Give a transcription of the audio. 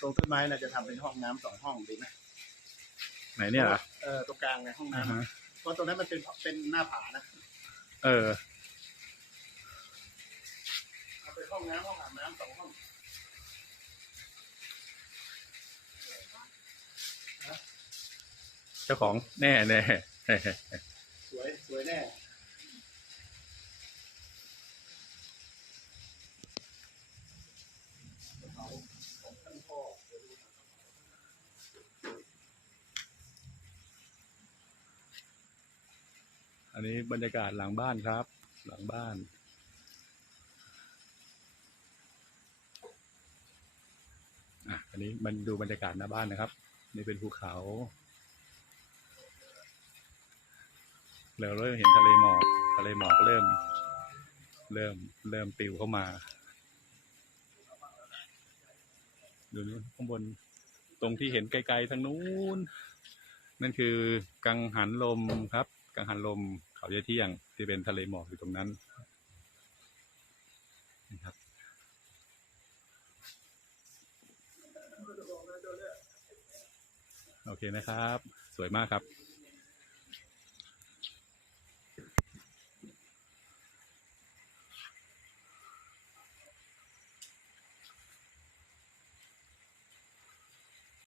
ตรงต้นไม้น่ะจะทำเป็นห้องน้ำสองห้องดีไหมไหนเนี่ยเหรอเออตรงกลางในห้องอ่าน้ำฮะเพราะตรงนั้นมันเป็นเป็นหน้าผานะเออ เอาเป็นห้องน้ำห้องอาบน้ำสองห้องเจ้าของแน่แน่ สวยสวยแน่ อันนี้บรรยากาศหลังบ้านครับ หลังบ้าน อะ อันนี้มันดูบรรยากาศหน้าบ้านนะครับ นี่เป็นภูเขาเราเริ่มเห็นทะเลหมอกทะเลหมอกเริ่ม เริ่มเริ่มปิวเข้ามาดูนู้นข้างบนตรงที่เห็นไกลๆทางนู้น นั่นคือกังหันลมครับ กังหันลม เขาเยเที่ยงที่เป็นทะเลหมอกอยู่ตรงนั้นนะครับโอเคนะครับ สวยมากครับ